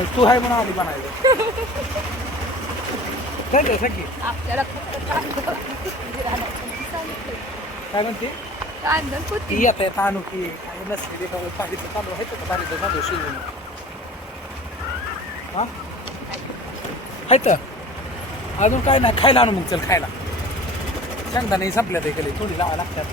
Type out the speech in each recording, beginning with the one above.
बनायचं तू आहे म्हणून आधी बनायचं काय सगळी आपल्याला काय म्हणते ती आता तांदूळ की काही नसते पाहिजे तांदूळ आहे का बारीक तांदूळ शिजवून हां आहे तर अजून काय नाही खायला आणू मग चल खायला शेंगदाणे संपल्या ते गेले थोडी लावा लागतात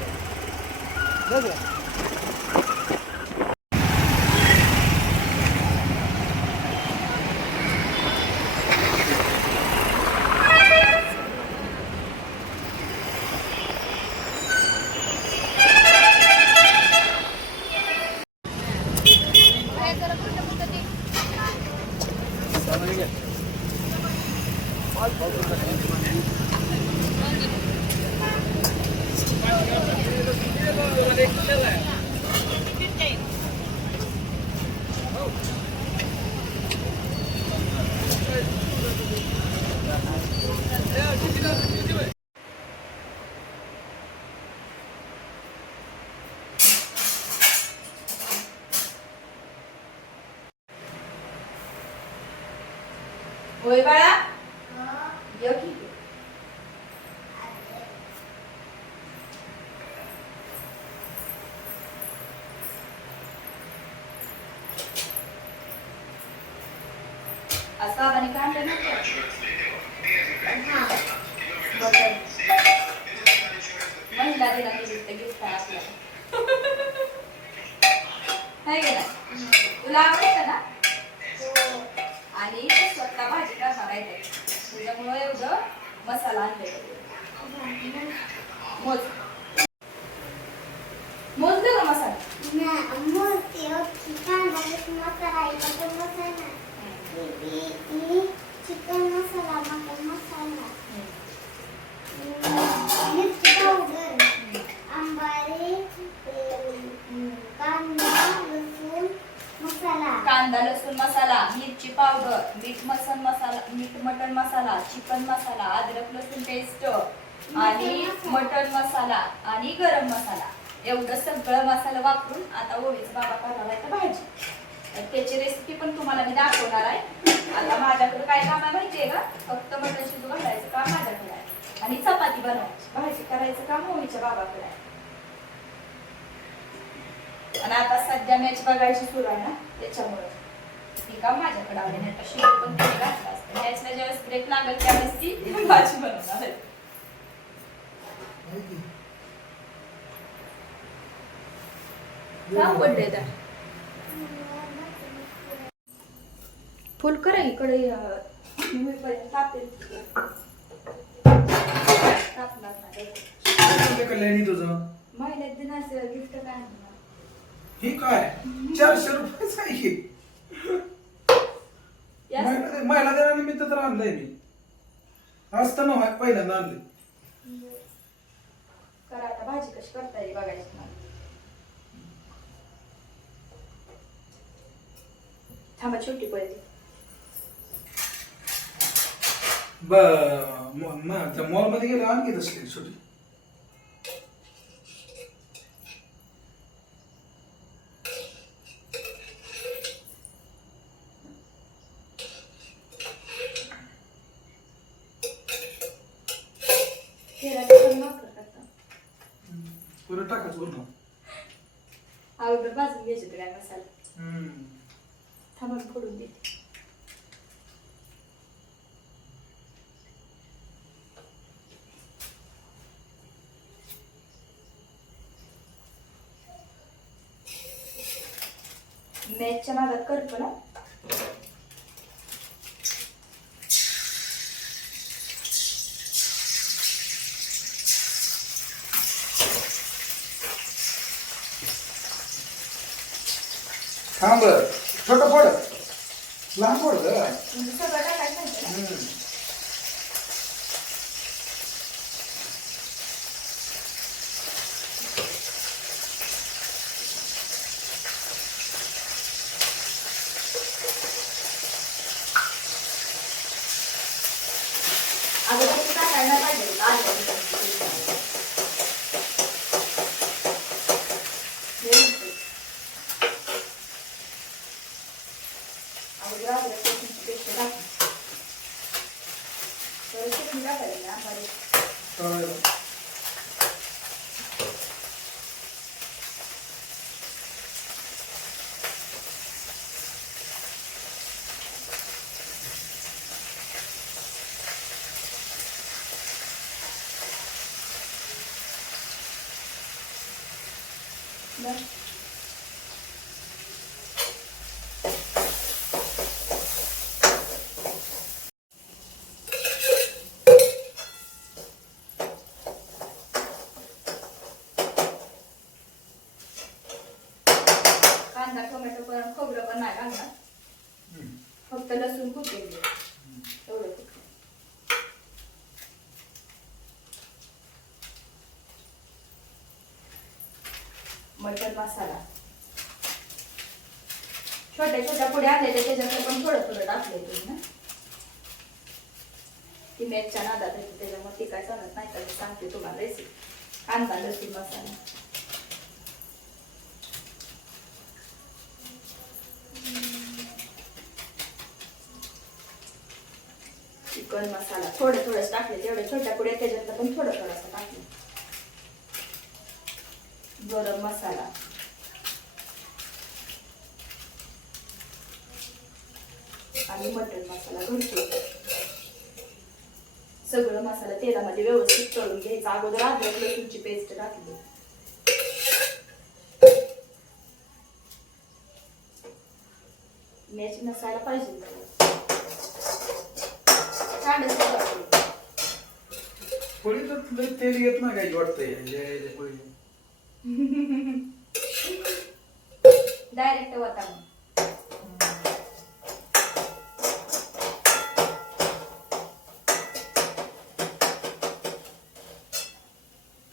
होय बाळा ये की असा आणि काढलं ना महिला दिनाची गिफ्ट आहे आपल्याला आहे का ना तुला आवडतं ना आणि स्वतः भाजी करणार आहे त्याच्यामुळे एवढं मसाला आणले मोज मोज दे ना मसाला चिकन मसाला मटन मसाला मिरची पावडर आंबारी कांदा लसूण मसाला मिरची पावडर मीठ मटन मसाला चिकन मसाला अद्रक लसूण पेस्ट आणि मटन मसाला आणि गरम मसाला एवढं सगळं मसाला वापरून आता ओवीचा बाबा करणार आहे तर भाजी त्याची रेसिपी पण तुम्हाला मी दाखवणार आहे आता माझ्याकडे काय काम आहे माहितीये का फक्त मटन शिजू घालायचं काम माझ्याकडे आहे आणि चपाती बनवायची भाजी करायचं काम ओवीच्या बाबाकडे आहे आणि आता सध्या मॅच बघायची सुरू आहे ना त्याच्यामुळे ती काम माझ्याकडे आले नाही तर शिव पण तिने घातलं असतं मॅचला ज्यावेळेस ब्रेक लागेल त्यावेळेस ती भाजी बनवणार आहे पडले त्या फुल करा इकडे तापेल तापणार तुझं महिन्यात दिनाचं गिफ्ट काय हे काय 400 रुपयाच आहे महिला दिनानिमित्त तर आणलंय मी असतं ना पहिल्यांदा आणले करा आता भाजी कशी करता येईल बघायची मला थांबा छोटी पडली मॉल मध्ये गेलो आणखी तसली छोटी पुरं टाकायचं पूर्ण अगोदर भाजून घ्यायचे काय मसाला थांबा फोडून देते मॅचच्या नादात करतो ना थांब छोटं पड लहान पड सगळं टाकायचं अगोदर टाकायला पाहिजे अगोदर अद्रक लसूणची पेस्ट टाकली तर चिकन टाकायला आंबारी बस कांदा टोमॅटो पण खोबरं पण नाही घालणार फक्त लसूण कुठेल एवढं फक्त मटन मसाला छोट्या छोट्या पुड्या आणलेल्या त्याच्यात पण थोडं थोडं टाकले तुम्ही ना ती मॅचच्या नादात येते त्याच्यामुळे ती काय सांगत नाही तर मी सांगते तुम्हाला रेसिपी कांदा लसूण मसाला चिकन मसाला थोडे थोडेच टाकले तेवढे छोट्या पुड्या त्याच्यात पण थोडं थोडंसं टाकले गरम मसाला आणि मटन मसाला घरचो सगळं मसाला तेलामध्ये व्यवस्थित तळून घ्यायचा अगोदर अद्रक लसूणची पेस्ट टाकली मॅच मसाला पाहिजे छान पोळी तर तेल येत नाही काही वाटतंय पोळी डायरेक्ट होता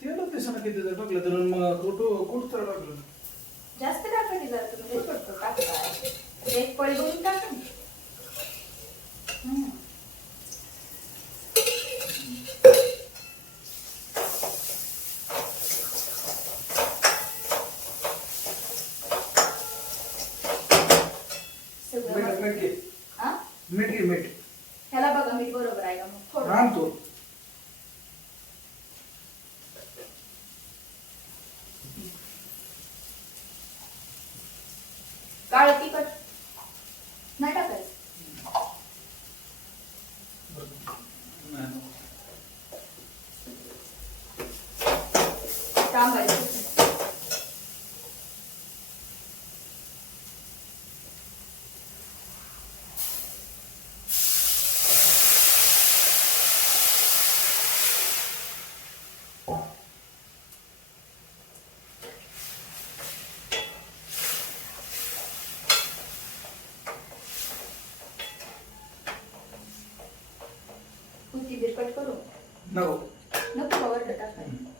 तेल दिसणं किती जर टाकलं तर मग कुठं तर टाकलं जास्त टाकायची जरा तुम्ही करतो टाकता एक पळी भरून टाका मीठ ह्याला बघा मीठ बरोबर आहे का मग थोडं आणतो काळ तिखट नाही टाकायचं टाकायचं कोथिंबीर कट करू नको नको का वरलं टाकायचं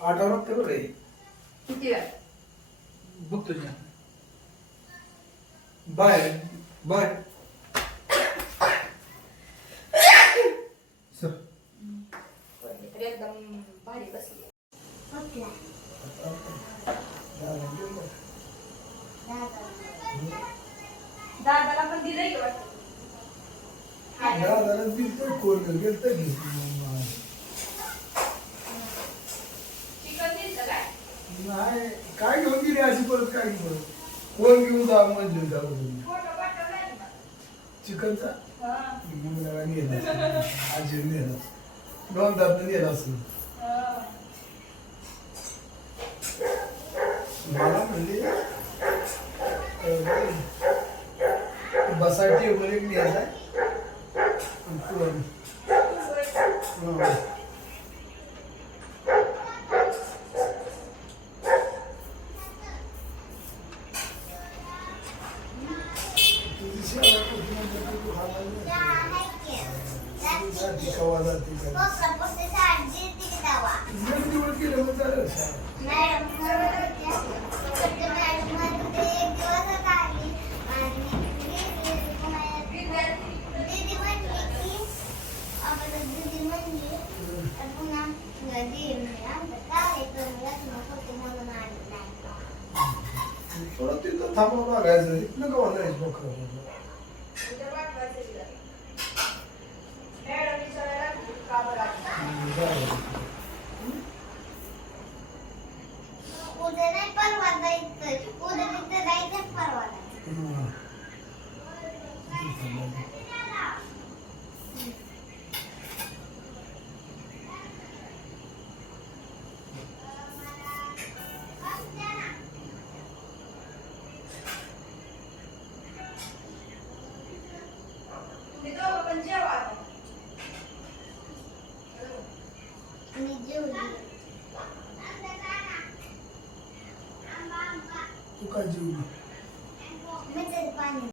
आठावर लागते बरं काही किती वेळ बघतो तुझ्या बाय बाय सर तर एकदम भारी बसली दादाला पण दिलंय की वाटतं चिकन दिलं काय नाही काय घेऊन गेली अशी परत काय परत कोण घेऊन जा म्हणजे फोटो पाठवलाय ना चिकनचा हा मुलाला नेला आजी नेला दोन तास नेला असेल मला म्हणजे बसा टेबल एक न्यायचा थोडं तिथं थांबा मागायचं इथलं का म्हणायचं बकरं उद्या वाटवायचं तिला. मॅडम विचारायला लागली, का बरं आली? उद्या नाही परवा जायचं. उद्या तिथं जायचं परवा जायचं. तुम्ही दोघं पण जेवा आता. मी जेवली. तू काय जेवली